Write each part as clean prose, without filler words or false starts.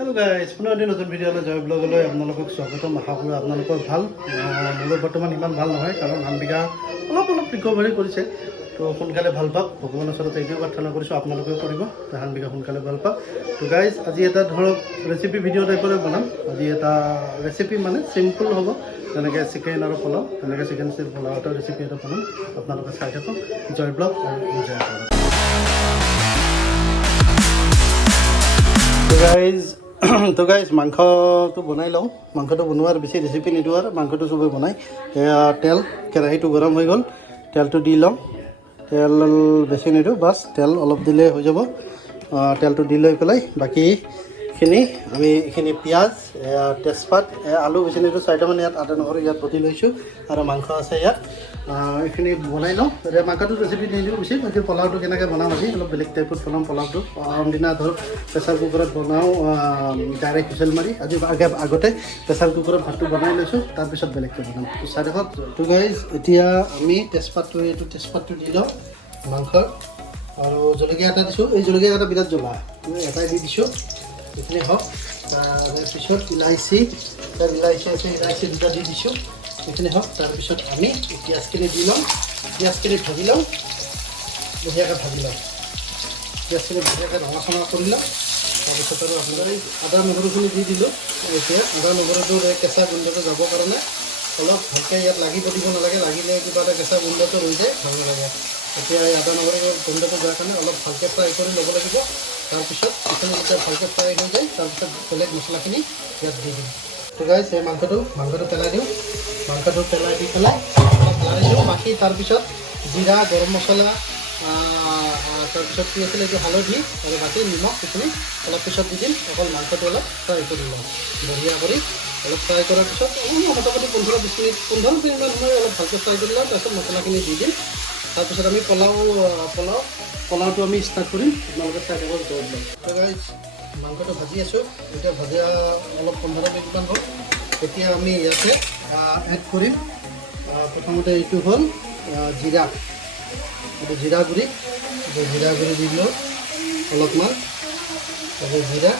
hello guys पुनः eighty नतुन भिडिओলৈ জয় ব্লগলৈ আপোনালোকক স্বাগতম আশা কৰোঁ আপোনালোকৰ ভাল মোৰ বৰ্তমান ইমান ভাল নহয় কাৰণ হানবিকা অলপ ৰিকভাৰী কৰিছে তো সোনকালে ভাল পাওক ভগৱানৰ ওচৰত এইটো প্ৰাৰ্থনা কৰিছোঁ আপোনালোকেও কৰিব হানবিকা সোনকালে ভাল পাওক তো গাইস আজি এটা ধৰক ৰেচিপি ভিডিও টাইপৰে বনাম আজি এটা ৰেচিপি মানে সিম্পল হ'ব যেনেকৈ চিকেন আৰু পোলাও তেনেকৈ চিকেন ষ্টিল পোলাও এটা ৰেচিপি এটা বনাম আপোনালোকে চাই থাকক জয় ব্লগ আৰু এনজয় কৰক তো গাইজ মাংসটো বনাই লওঁ মাংসটো বনোৱাৰ বেছি ৰেচিপি নিদিওঁ আৰু মাংসটো চবেই বনাই তেল কেৰাহীটো গৰম হৈ গ'ল তেলটো দি লওঁ তেল বেছি নিদিওঁ বাছ তেল অলপ দিলে হৈ যাব তেলটো দি লৈ পেলাই বাকীখিনি আমি এইখিনি পিঁয়াজ তেজপাত আলু বেছি নিদিওঁ 4টামান ইয়াত আদা নহৰু ইয়াত বটি লৈছোঁ আৰু মাংস আছে ইয়াত এইখিনি বনাই লওঁ এতিয়া মাংসটো ৰেচিপি নিদিওঁ বেছি বাকী পোলাওটো কেনেকৈ বনাম আজি অলপ বেলেগ টাইপত বনাম পোলাওটো দিনা ধৰক প্ৰেছাৰ কুকাৰত বনাওঁ ডাইৰেক্ট হুইচেল মাৰি আজি আগতে প্ৰেছাৰ কুকাৰত ভাতটো বনাই লৈছোঁ তাৰপিছত বেলেগকৈ বনাম চাই দেখত তো গাইজ এতিয়া আমি তেজপাতটো দি লওঁ মাংস আৰু জলকীয়া এটা দিছোঁ এই জলকীয়া এটা বিৰাট জ্বলা এটাই দি দিছোঁ এইখিনি হওক তাৰপিছত ইলাইচি আছে ইলাইচি দুটা দি দিছোঁ এইখিনি হওক তাৰপিছত আমি পিঁয়াজখিনি দি লওঁ পিঁয়াজখিনি ভাজি লওঁ বঢ়িয়াকৈ ভাজি লওঁ পিঁয়াজখিনি বঢ়িয়াকৈ ৰঙা চঙা কৰি লওঁ তাৰপিছত আৰু আপোনাৰ এই আদা নহৰুখিনি দি দিলোঁ এতিয়া আদা নহৰুটো কেঁচা গোন্ধটো যাবৰ কাৰণে অলপ ভালকৈ ইয়াত লাগিব দিব নালাগে লাগিলে কিবা এটা কেঁচা গোন্ধটো ৰৈ যায় ভাল নালাগে এতিয়া এই আদা নহৰুৰ গোন্ধটো যোৱাৰ কাৰণে অলপ ভালকৈ ফ্ৰাই কৰি ল'ব লাগিব তাৰপিছত এইখিনি যেতিয়া ভালকৈ ফ্ৰাই হৈ যায় তাৰপিছত বেলেগ মছলাখিনি ইয়াত দি দিম তো গাইজ এই মাংসটো পেলাই দিওঁ মাংসটো পেলাই দি পেলাই অলপ লাৰি দিওঁ বাকী তাৰপিছত জিৰা গৰম মছলা তাৰপিছত কি আছিলে এইটো হালধি আৰু বাকী নিমখ এইখিনি অলপ পিছত দি দিম অকল মাংসটো অলপ ফ্ৰাই কৰি লওঁ বঢ়িয়া কৰি অলপ ফ্ৰাই কৰাৰ পিছত মোটামুটি 15-20 মিনিট 15 মিনিটমান সময় অলপ ভালকৈ ফ্ৰাই কৰি লওঁ তাৰপিছত মছলাখিনি দি দিম তাৰপিছত আমি পোলাওটো আমি ষ্টাৰ্ট কৰিম আপোনালোকে চাই থাকক জয় ব্লগ তো গাইজ মাংসটো ভাজি আছোঁ এতিয়া ভাজা অলপ 15 মিনিটমান হ'ল এতিয়া আমি ইয়াতে এড কৰিম প্ৰথমতে এইটো হ'ল জিৰা এইটো জিৰা গুড়ি দি দিলোঁ অলপমান তাৰপিছত জিৰা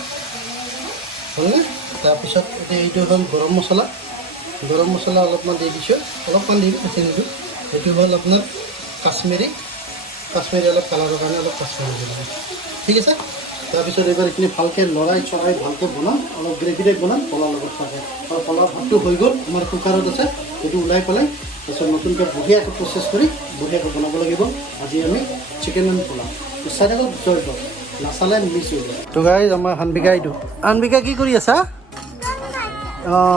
হ'লনে তাৰপিছত এতিয়া এইটো হ'ল গৰম মছলা অলপমান দি দিছোঁ অলপমান দিম বেছি নিদিওঁ এইটো হ'ল আপোনাৰ কাশ্মীৰী অলপ কালাৰৰ কাৰণে অলপ কাশ্মীৰী দি দিম ঠিক আছে তাৰপিছত এইবাৰ এইখিনি ভালকৈ লৰাই চৰাই ভালকৈ বনাম অলপ গ্ৰেভি টাইপ বনাম পোলাওৰ লগত থাকে আৰু পোলাও ভাতটো হৈ গ'ল আমাৰ কুকাৰত আছে এইটো ওলাই পেলাই তাৰপিছত নতুনকৈ বঢ়িয়াকৈ প্ৰচেছ কৰি বঢ়িয়াকৈ বনাব লাগিব আজি আমি চিকেন এণ্ড পোলাও চাই থাকক জয় পাওঁ নাচালে মিছ হৈ যায় তো গাইজ আমাৰ হানবিকা কি কৰি আছা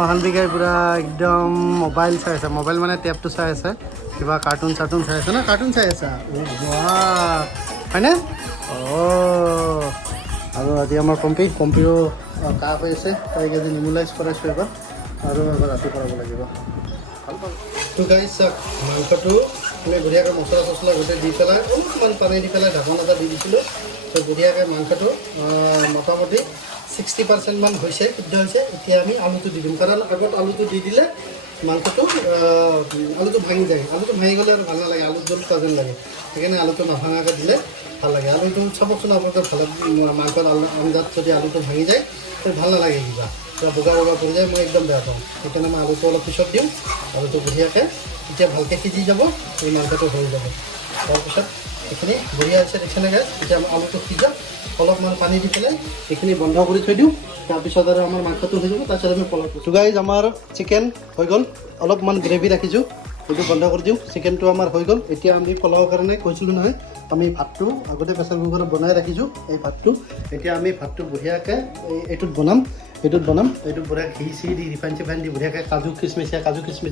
হানবিকাই পূৰা একদম মোবাইল চাই আছে মোবাইল মানে টেপটো চাই আছে কিবা কাৰ্টুন চাই আছে না কাৰ্টুন চাই আছা হয়নে আৰু আজি আমাৰ কম্পিও কাহ হৈ আছে তাইক আজি নিমুলাইজ কৰাইছোঁ এবাৰ আৰু এবাৰ ৰাতি কৰাব লাগিব ভাল পাওঁ তো গাইজ চাওক মাংসটো আমি বঢ়িয়াকৈ মছলা গোটেই দি পেলাই অলপমান পানী দি পেলাই ঢাকন এটা দি দিছিলোঁ তো বঢ়িয়াকৈ মাংসটো মোটামুটি 60% মান হৈছে সিদ্ধ হৈছে এতিয়া আমি আলুটো দি দিম কাৰণ আগত আলুটো দি দিলে মাংসটো আলুটো ভাঙি যায় আলুটো ভাঙি গ'লে আৰু ভাল নালাগে আলুৰ জোল খোৱা যেন লাগে সেইকাৰণে আলুটো নাভাঙাকৈ দিলে ভাল লাগে আলুটো চাবচোন আপোনালোকে ভাল মাংসত আঞ্জাত যদি আলুটো ভাঙি যায় ভাল নালাগে কিবা বগা পৰি যায় মই একদম বেয়া পাওঁ সেইকাৰণে মই আলুটো অলপ পিছত দিওঁ আলুটো বঢ়িয়াকৈ এতিয়া ভালকৈ সিজি যাব এই মাংসটো হৈ যাব তাৰপিছত এইখিনি বঢ়িয়া হৈছে দেখিছেনে গাইজ এতিয়া আলুটো সিজক অলপমান পানী দি পেলাই এইখিনি বন্ধ কৰি থৈ দিওঁ তাৰপিছত আৰু আমাৰ মাংসটো হৈ যাব তাৰপিছত আমি পোলাওটো তো গাইজ আমাৰ চিকেন হৈ গ'ল অলপমান গ্ৰেভি ৰাখিছোঁ সেইটো বন্ধ কৰি দিওঁ চিকেনটো আমাৰ হৈ গ'ল এতিয়া আমি পোলাওৰ কাৰণে কৈছিলোঁ নহয় আমি ভাতটো আগতে প্ৰেছাৰ কুকাৰত বনাই ৰাখিছোঁ এই ভাতটো এতিয়া আমি ভাতটো বঢ়িয়াকৈ এইটোত বনাম এইটোত বঢ়িয়া ঘি দি ৰিফাইন দি বঢ়িয়াকৈ কাজু কিচমিচ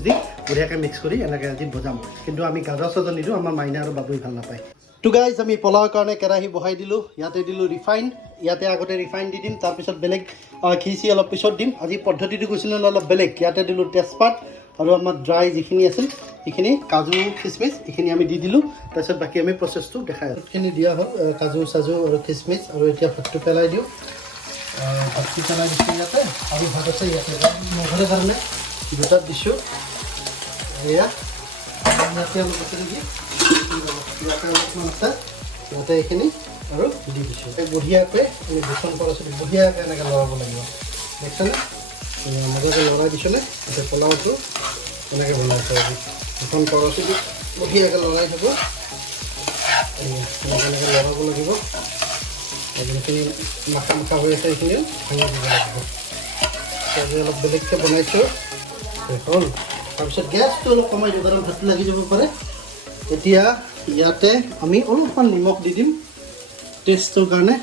দি বঢ়িয়াকৈ মিক্স কৰি এনেকৈ আজি বজাম কিন্তু আমি গাজৰ চাজৰ নিদিওঁ আমাৰ মাইনা আৰু বাবুই ভাল নাপায় তো গাইজ আমি পোলাওৰ কাৰণে কেৰাহী বহাই দিলোঁ ইয়াতে দিলোঁ ৰিফাইন ইয়াতে আগতে ৰিফাইন দি দিম তাৰপিছত বেলেগ ঘি অলপ পিছত দিম আজি পদ্ধতিটো কৈছিলোঁ অলপ বেলেগ ইয়াতে দিলোঁ তেজপাত আৰু আমাৰ ড্ৰাই যিখিনি আছিল সেইখিনি কাজু কিচমিচ এইখিনি আমি দি দিলোঁ তাৰপিছত বাকী আমি প্ৰচেছটো দেখাই এইখিনি দিয়া হ'ল কাজু চাজু আৰু কিচমিচ আৰু এতিয়া ভাতটো পেলাই দিওঁ ভাতটো পেলাই দিছোঁ ইয়াতে আৰু ভাত আছে ইয়াতে নঘৰে কাৰণে দুটাত দিছোঁ এয়া ইয়াতে অলপ আছে নেকি ইয়াতে অলপমান আছে ইয়াতে এইখিনি আৰু দি দিছোঁ বঢ়িয়াকৈ আমি বেচন কৰা বঢ়িয়াকৈ এনেকৈ লগাব লাগিব দেখিছানে মজাকৈ লৰাই দিছনে এতিয়া পোলাওটো এনেকৈ বনাইছোঁ আজি এখন কৰচীটো বঢ়িয়াকৈ লৰাই থাকোঁ এনেকৈ লৰাব লাগিব যোনখিনি মাথা মাথা হৈ আছে সেইখিনিও ভাঙি দিব লাগিব আজি অলপ বেলেগকৈ বনাইছোঁ হ'ল তাৰপিছত গেছটো অলপ কমাই দিওঁ কাৰণ ভাত লাগি যাব পাৰে এতিয়া ইয়াতে আমি অলপমান নিমখ দি দিম টেষ্টটোৰ কাৰণে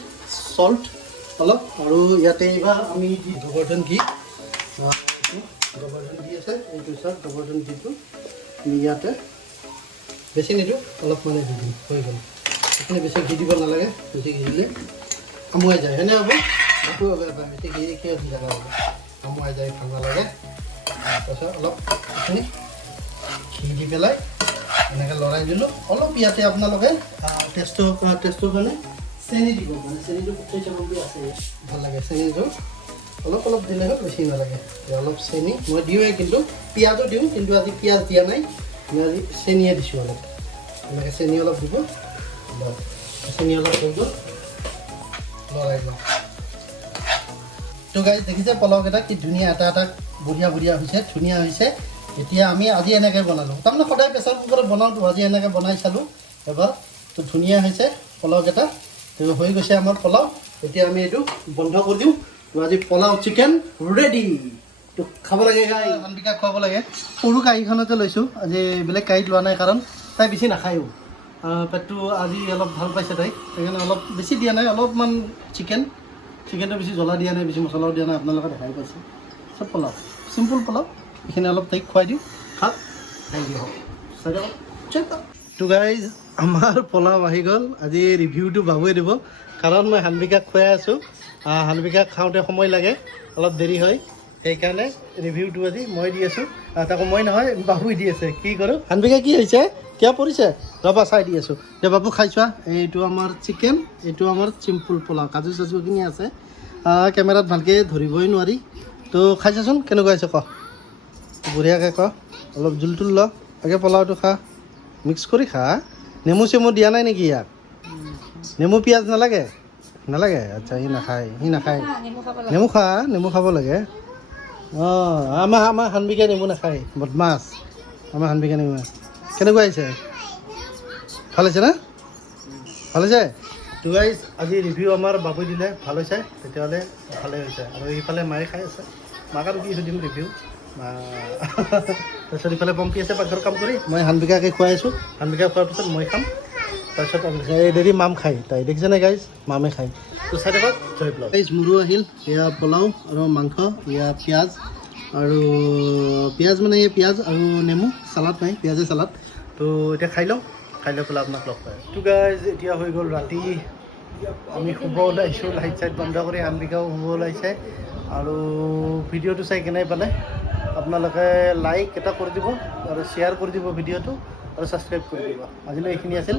সল্ট অলপ আৰু ইয়াতে এইবাৰ আমি গোবৰ্ধন ঘি গোবৰ্ধন ঘি আছে এইটো চাওক গোবৰ্ধন ঘিটো আমি ইয়াতে বেছি নিদিওঁ অলপ মানে দি দিম হৈ গ'ল এইখিনি বেছি ঘি দিব নালাগে বেছি ঘি দিলে আমুৱাই যায় সেনে হ'ব আকৌ বেছি ঘি কিয় দি লগা হ'ব আমুৱাই যায় ভাল নালাগে তাৰপিছত অলপ এইখিনি ঘি দি পেলাই এনেকৈ লৰাই দিলোঁ অলপ ইয়াতে আপোনালোকে টেষ্টৰ কাৰণে চেনি দিব মানে চেনিটো গোটেই চামগ্ৰী আছে ভাল লাগে চেনিটো অলপ অলপ দিলে হ'ল বেছি নালাগে অলপ চেনি মই দিওঁৱে কিন্তু পিঁয়াজো দিওঁ কিন্তু আজি পিঁয়াজ দিয়া নাই মই আজি চেনিয়ে দিছোঁ অলপ এনেকৈ চেনি অলপ দিব চেনি অলপ হৈ গ'ল লৰাই লওঁ তো গাইজ দেখিছে পোলাওকেইটা কি ধুনীয়া এটা এটা বঢ়িয়া বঢ়িয়া হৈছে ধুনীয়া হৈছে এতিয়া আমি আজি এনেকৈ বনালোঁ তাৰমানে সদায় প্ৰেছাৰ কুকাৰত বনাওঁতো আজি এনেকৈ বনাই চালোঁ এবাৰ তো ধুনীয়া হৈছে পোলাওকেইটা তো হৈ গৈছে আমাৰ পোলাও এতিয়া আমি এইটো বন্ধ কৰি দিওঁ তো আজি পোলাও চিকেন ৰেডি তো খাব লাগে গাই হানবিকা খুৱাব লাগে সৰু কাঁহীখনতে লৈছোঁ আজি বেলেগ কাঁহীত লোৱা নাই কাৰণ তাই বেছি নাখায়ো পেটটো আজি অলপ ভাল পাইছে তাই সেইকাৰণে অলপ বেছি দিয়া নাই অলপমান চিকেনটো বেছি জ্বলা দিয়া নাই বেছি মছলাও দিয়া নাই আপোনালোকে দেখাই পাইছে চব পোলাও চিম্পুল পোলাও এইখিনি অলপ তাইক খুৱাই দিওঁ খাওক খাই দিওঁ তো গাইজ আমাৰ পোলাও আহি গ'ল আজি ৰিভিউটো বাবুৱে দিব কাৰণ মই হানবিকাক খুৱাই আছোঁ হানবিকাক খাওঁতে সময় লাগে অলপ দেৰি হয় সেইকাৰণে ৰিভিউটো আজি মই দি আছোঁ তাকো মই নহয় বাবুই দি আছে কি কৰোঁ হানবিকা কি হৈছে কিয় পৰিছে ৰবা চাই দি আছোঁ দে বাবু খাই চোৱা এইটো আমাৰ চিকেন এইটো আমাৰ চিম্পুল পোলাও কাজু চাজুখিনি আছে কেমেৰাত ভালকৈ ধৰিবই নোৱাৰি তো খাই চাচোন কেনেকুৱা হৈছে ক বঢ়িয়াকৈ ক অলপ জোল তোল ল আগে পোলাওটো খা মিক্স কৰি খা নেমু চেমু দিয়া নাই নেকি ইয়াক নেমু পিঁয়াজ নালাগে আচ্ছা সি নাখায় নেমু খা নেমু খাব লাগে অঁ আমাৰ হানবিকাই নেমু নাখায় বদমাছ আমাৰ হানবিকা নেমু কেনেকুৱা আহিছে ভাল হৈছে না ভাল হৈছে তো গাইজ আজি ৰিভিউ আমাৰ বাবুই দিলে ভাল হৈছে তেতিয়াহ'লে ভালেই হৈছে আৰু এইফালে মায়ে খাই আছে মাক আৰু কি সুধিম ৰিভিউ তাৰপিছত ইফালে পম্পী আছে পাকঘৰৰ কাম কৰি মই হানবিকাকে খুৱাই আছোঁ হানবিকা খোৱাৰ পিছত মই খাম তাৰপিছত এই দেৰি মাম খায় তাই দেখিছেনে গাইজ মামে খায় তো চাই থাকক জয় পোলাও গাইজ মোৰো আহিল এয়া পোলাও আৰু মাংস এয়া পিঁয়াজ আৰু পিঁয়াজ মানে এই পিঁয়াজ আৰু নেমু চালাড নাই পিঁয়াজে চালাড তো এতিয়া খাই লওঁ খাই লৈ পেলাই আপোনাক লগ পাই তো গাইজ এতিয়া হৈ গ'ল ৰাতি আমি শুব ওলাইছোঁ লাইট চাইট বন্ধ কৰি হানবিকাও শুব ওলাইছে আৰু ভিডিঅ'টো চাই কেনে পালে আপোনালোকে লাইক এটা কৰি দিব আৰু শ্বেয়াৰ কৰি দিব ভিডিঅ'টো আৰু ছাবস্ক্ৰাইব কৰি দিব আজিলৈ এইখিনি আছিল